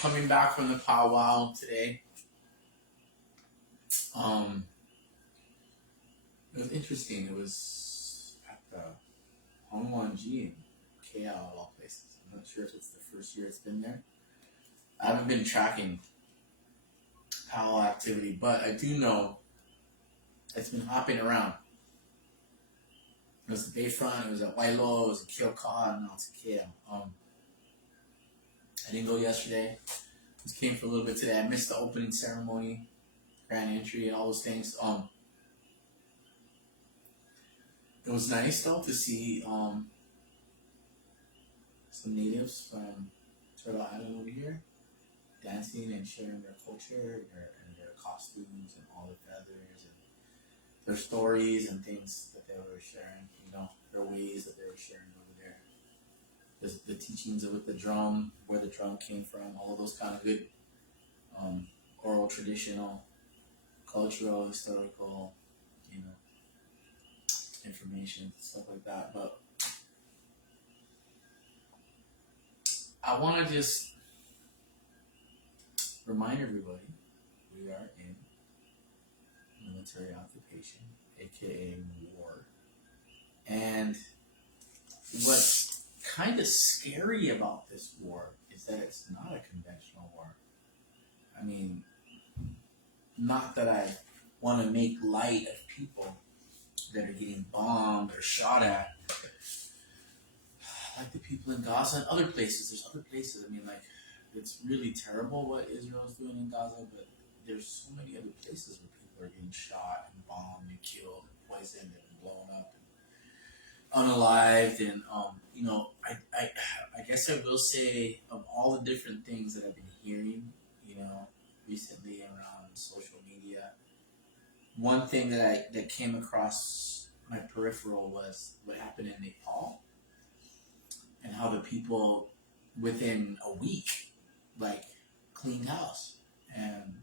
coming back from the powwow today. It was interesting. It was at the Hongwanji in KL of all places. I'm not sure if it's the first year it's been there. I haven't been tracking powwow activity, but I do know it's been hopping around. It was the Bayfront, it was at Wailo, it was at Kyoka, and now it's at KL. I didn't go yesterday. Just came for a little bit today. I missed the opening ceremony, grand entry, and all those things. It was nice though to see some natives from Turtle Island over here dancing and sharing their culture and their costumes and all the feathers and their stories and things that they were sharing. Their ways that they were sharing over there. The teachings of the drum, where the drum came from, all of those kind of good oral, traditional, cultural, historical, information, stuff like that. But I want to just remind everybody we are in military occupation, aka war. And what's kind of scary about this war is that it's not a conventional war. I mean, not that I want to make light of people that are getting bombed or shot at, like the people in Gaza and other places. There's other places. I mean, like, it's really terrible what Israel is doing in Gaza, but there's so many other places where people are getting shot and bombed and killed and poisoned and blown up and unalived. And I guess I will say, of all the different things that I've been hearing, recently around social media, one thing that came across my peripheral was what happened in Nepal and how the people within a week cleaned house. And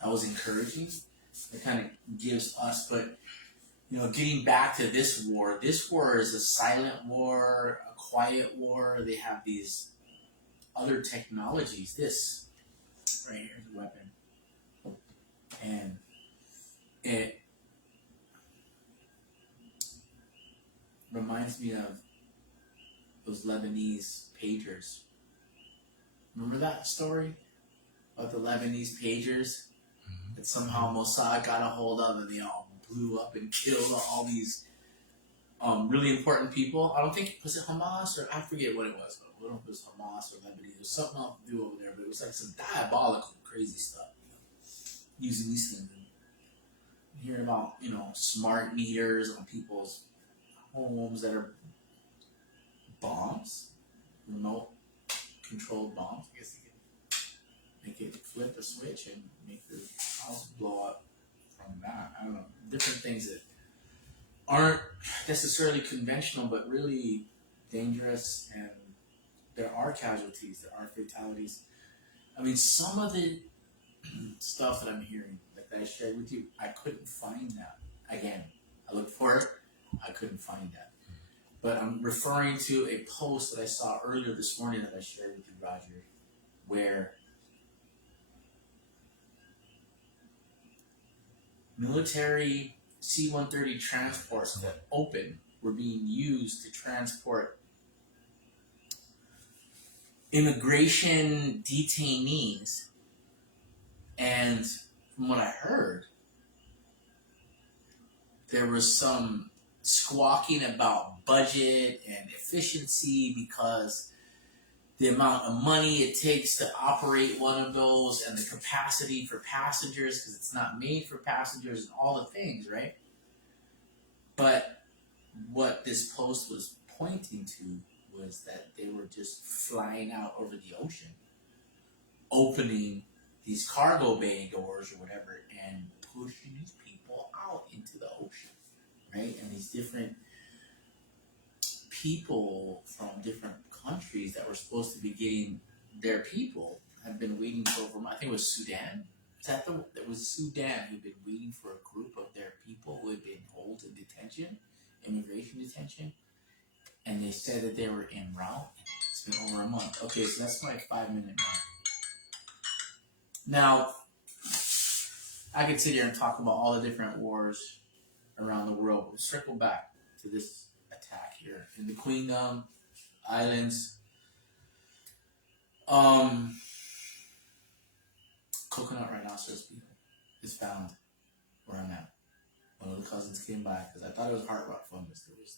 that was encouraging. It kind of gives us, but getting back to this war is a silent war, a quiet war. They have these other technologies. This right here is a weapon. And it reminds me of those Lebanese pagers. Remember that story about the Lebanese pagers that somehow Mossad got a hold of, and they all blew up and killed all these really important people? I don't think, was it Hamas, or I forget what it was, but I don't know if it was Hamas or Lebanese. There was something else to do over there, but it was like some diabolical, crazy stuff, using these things. Hearing about, smart meters on people's homes that are bombs, remote controlled bombs. I guess you can make it flip a switch and make the house blow up from that. I don't know. Different things that aren't necessarily conventional, but really dangerous, and there are casualties, there are fatalities. I mean, some of the stuff that I'm hearing, that I shared with you, I couldn't find that. Again, I looked for it, I couldn't find that. But I'm referring to a post that I saw earlier this morning that I shared with you, Roger, where military C-130 transports that open were being used to transport immigration detainees. And from what I heard, there was some squawking about budget and efficiency because the amount of money it takes to operate one of those and the capacity for passengers, because it's not made for passengers, and all the things, right? But what this post was pointing to was that they were just flying out over the ocean, opening these cargo bay doors or whatever, and pushing these people out into the ocean, right? And these different people from different countries that were supposed to be getting their people have been waiting for over, I think it was Sudan. It was Sudan who'd been waiting for a group of their people who had been held in detention, immigration detention, and they said that they were en route. It's It's been over a month. Okay, so that's my 5-minute mark. Now, I could sit here and talk about all the different wars around the world. We'll circle back to this attack here in the Queendom Islands. Coconut rhinoceros beetle is found where I'm at. One of the cousins came by because I thought it was heart rot fungus. There was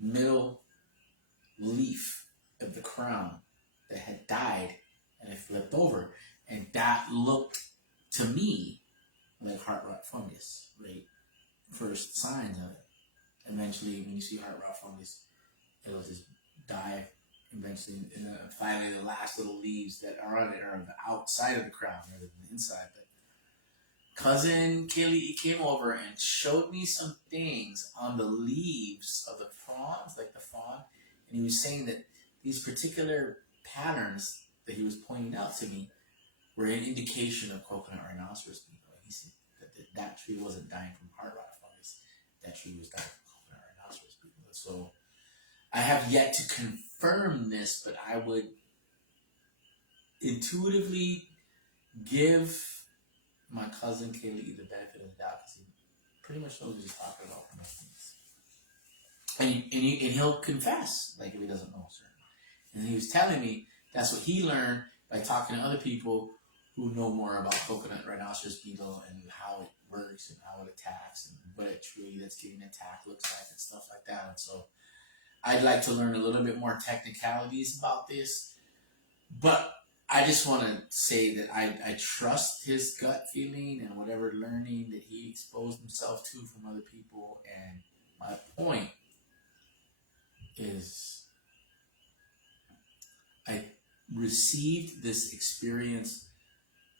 the middle leaf of the crown that had died and it flipped over, and that looked to me like heart rot fungus, right? First signs of it. Eventually, when you see heart rot fungus, it'll just die eventually, and finally the last little leaves that are on it are on the outside of the crown rather than the inside. But cousin Kaylee came over and showed me some things on the leaves of the fronds, like the frond, and he was saying that these particular patterns that he was pointing out to me were an indication of coconut rhinoceros beetle. He said that tree wasn't dying from heart rot fungus. That tree was dying from coconut rhinoceros beetle. So I have yet to confirm this, but I would intuitively give my cousin Kaylee the benefit of the doubt because he pretty much knows what he's talking about from things. And he'll confess, like if he doesn't know certain. And he was telling me that's what he learned by talking to other people who know more about coconut rhinoceros beetle and how it works and how it attacks and what a tree that's getting attacked looks like and stuff like that. And so I'd like to learn a little bit more technicalities about this, but I just want to say that I trust his gut feeling and whatever learning that he exposed himself to from other people. And my point is I received this experience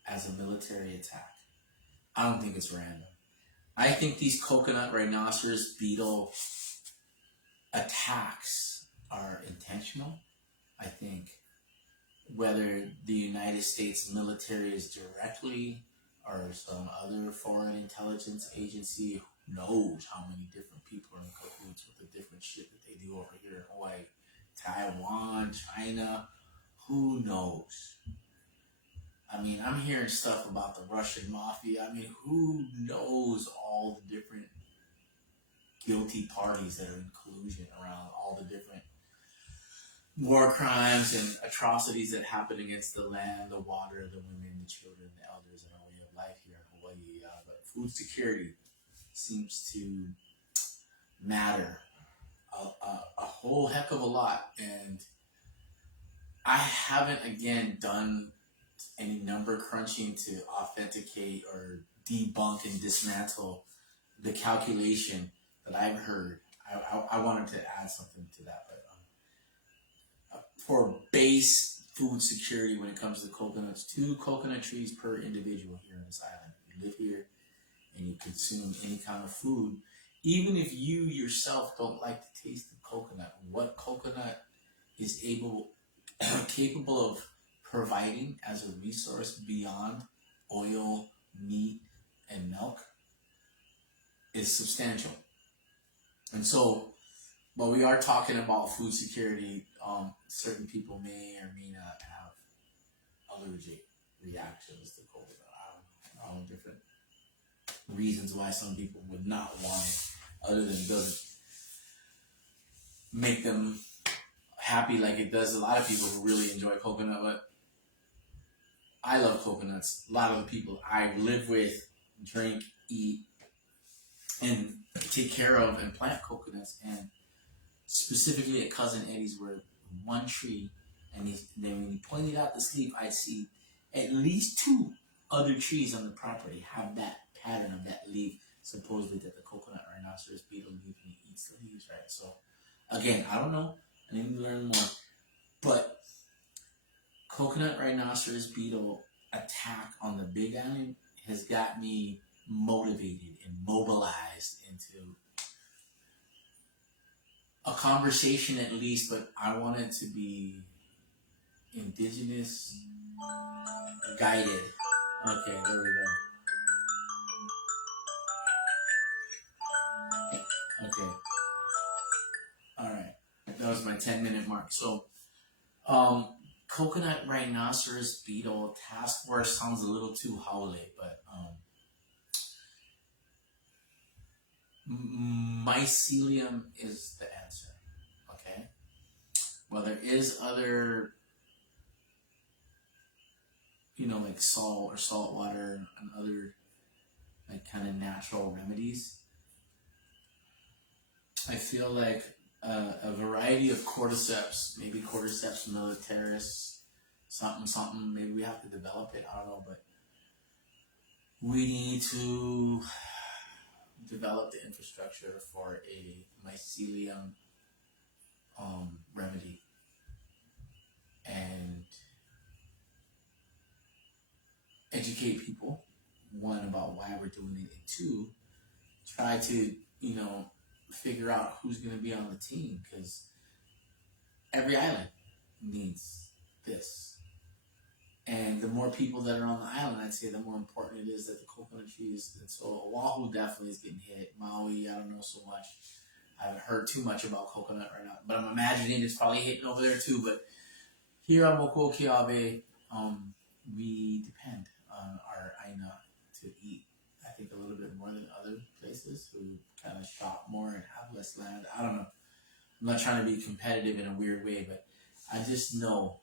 as a military attack. I don't think it's random. I think these coconut rhinoceros beetle attacks are intentional. I think whether the United States military is directly or some other foreign intelligence agency knows how many different people are in cahoots with the different shit that they do over here in Hawaii, Taiwan, China, who knows? I mean, I'm hearing stuff about the Russian mafia. I mean, who knows all the different guilty parties that are in collusion around all the different war crimes and atrocities that happen against the land, the water, the women, the children, the elders, and our way of life here in Hawaii. But food security seems to matter a whole heck of a lot. And I haven't, again, done any number crunching to authenticate or debunk and dismantle the calculation that I've heard. I wanted to add something to that, but for base food security when it comes to coconuts, 2 coconut trees per individual here on this island. If you live here and you consume any kind of food, even if you yourself don't like the taste of coconut, what coconut is capable of providing as a resource beyond oil, meat, and milk is substantial. And so, while we are talking about food security, certain people may or may not have allergic reactions to coconut. I don't know different reasons why some people would not want it, other than it doesn't make them happy like it does a lot of people who really enjoy coconut. But I love coconuts. A lot of the people I live with drink, eat, and take care of and plant coconuts. And specifically at Cousin Eddie's, where one tree, and then when he pointed out the sleeve, I see at least 2 other trees on the property have that pattern of that leaf, supposedly that the coconut rhinoceros beetle leaf and he eats the leaves, right? So again, I don't know. I need to learn more. But coconut rhinoceros beetle attack on the Big Island has got me motivated and mobilized into a conversation at least, but I want it to be indigenous guided. Okay, there we go. Okay. All right. That was my 10-minute mark. So Um, Coconut rhinoceros beetle task force sounds a little too howly, but mycelium is the answer. Okay. Well, there is other, like salt or salt water and other like kind of natural remedies. I feel like a variety of cordyceps, maybe cordyceps militaris, something, something. Maybe we have to develop it. I don't know, but we need to develop the infrastructure for a mycelium remedy and educate people. One, about why we're doing it, and two, try to figure out who's going to be on the team, because every island needs this. And the more people that are on the island, I'd say the more important it is that the coconut trees. And so Oahu definitely is getting hit. Maui, I don't know so much. I haven't heard too much about coconut right now, but I'm imagining it's probably hitting over there too. But here on Mokuokiawe, we depend on our Aina to eat. I think a little bit more than other places who kind of shop more and have less land. I don't know. I'm not trying to be competitive in a weird way, but I just know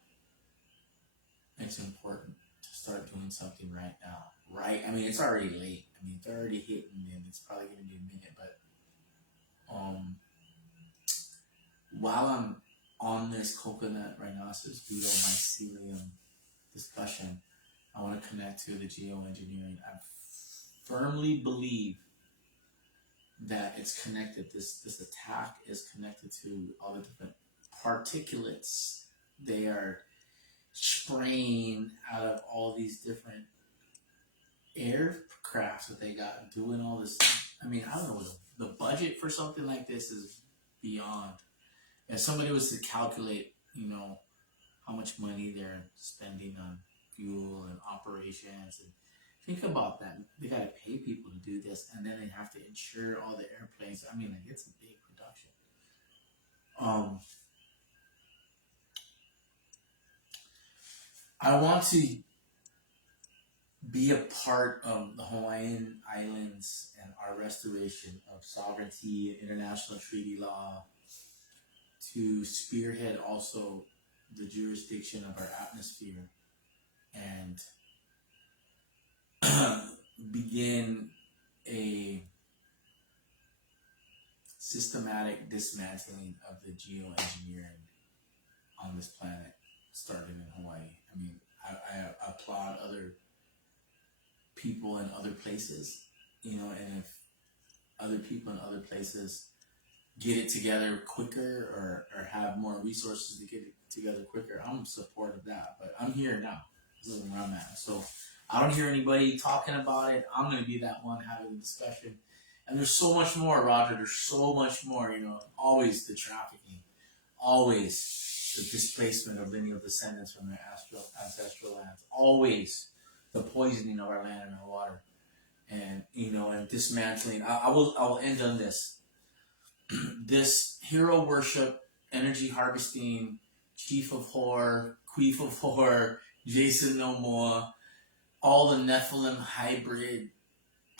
it's important to start doing something right now. Right? I mean, it's already late. I mean, it's already hitting, and it's probably going to be a minute. But while I'm on this coconut rhinoceros beetle mycelium discussion, I want to connect to the geoengineering. I firmly believe that it's connected. This attack is connected to all the different particulates they are spraying out of all these different aircrafts that they got doing all this. I mean, I don't know. The budget for something like this is beyond. If somebody was to calculate, how much money they're spending on fuel and operations, and think about that. They got to pay people to do this, and then they have to insure all the airplanes. I mean, like, it's a big production. I want to be a part of the Hawaiian Islands and our restoration of sovereignty, international treaty law, to spearhead also the jurisdiction of our atmosphere and begin a systematic dismantling of the geoengineering on this planet, starting in Hawaii. I mean, I applaud other people in other places, and if other people in other places get it together quicker or have more resources to get it together quicker, I'm in support of that. But I'm here now. This is where I'm at. So I don't hear anybody talking about it. I'm going to be that one having the discussion. And there's so much more, Roger. There's so much more, always the trafficking, always the displacement of lineal descendants from their ancestral lands, always the poisoning of our land and our water, and and dismantling. I will end on this. This hero worship, energy harvesting, chief of horror, queef of horror, Jason Momoa, all the Nephilim hybrid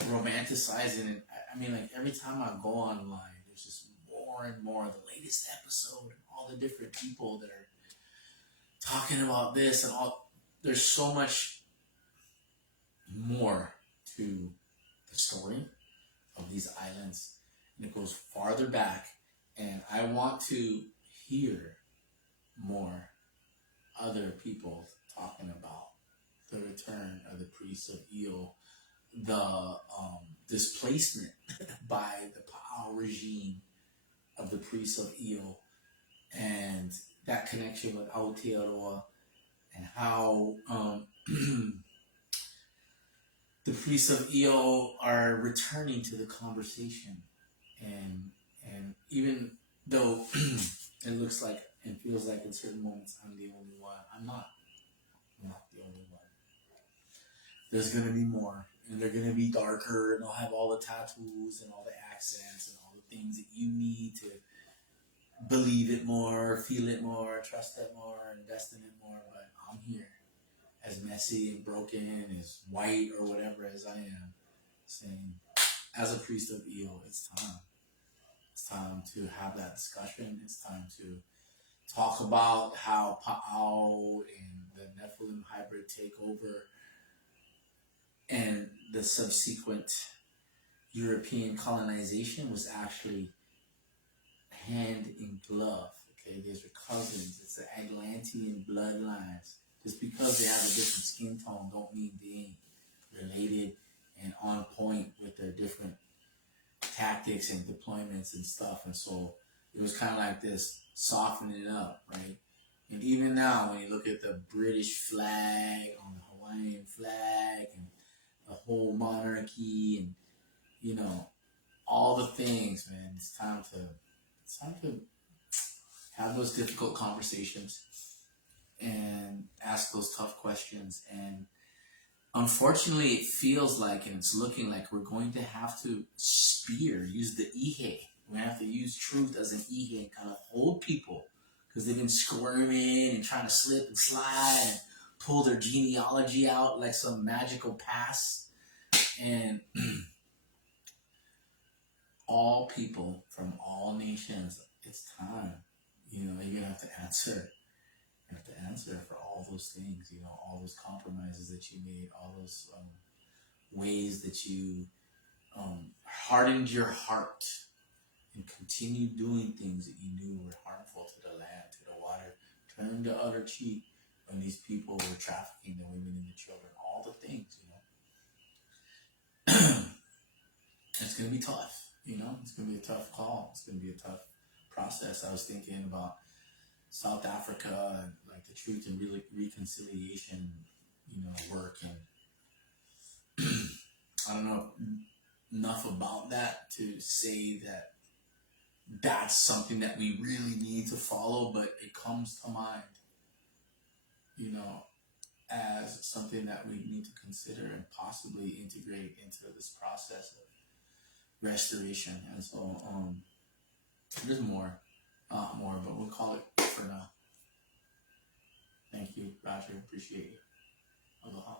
romanticizing it. I mean, like, every time I go online, there's just more and more. The latest episode, and all the different people that are talking about this, and all. There's so much more to the story of these islands, and it goes farther back. And I want to hear more other people talking about the return of the priests of Io, the displacement by the Pa'ao regime of the priests of Io, and that connection with Aotearoa, and how the priests of Io are returning to the conversation. And even though it looks like and feels like in certain moments I'm the only one, I'm not the only one. There's going to be more, and they're going to be darker, and they'll have all the tattoos and all the accents and all the things that you need to believe it more, feel it more, trust it more, invest in it more. But I'm here, as messy and broken, as white or whatever as I am, saying, as a priest of Eo, it's time. It's time to have that discussion. It's time to talk about how Pa'au and the Nephilim hybrid takeover and the subsequent European colonization was actually hand in glove. Okay, these are cousins. It's the Atlantean bloodlines. Just because they have a different skin tone, don't mean they ain't related and on point with their different tactics and deployments and stuff. And so it was kind of like this softening it up, right? And even now, when you look at the British flag on the Hawaiian flag and the whole monarchy and you know all the things, man, it's time to have those difficult conversations and ask those tough questions. And unfortunately, it feels like and it's looking like we're going to have to use the ihe. We're going to have to use truth as an ihe and kind of hold people because they've been squirming and trying to slip and slide and pull their genealogy out like some magical pass. And all people from all nations, it's time. You know, you're going to have to answer. You have to answer for all those things, you know, all those compromises that you made, all those ways that you hardened your heart and continued doing things that you knew were harmful to the land, to the water, turned the other cheek when these people were trafficking the women and the children, all the things, you know. It's going to be tough, you know, it's going to be a tough call. It's going to be a tough process. I was thinking about South Africa and like the truth and reconciliation, you know, work. And I don't know enough about that to say that that's something that we really need to follow, but it comes to mind, you know, as something that we need to consider and possibly integrate into this process of restoration. And so there's more, but we'll call it for now. Thank you, Roger. Appreciate it. Aloha.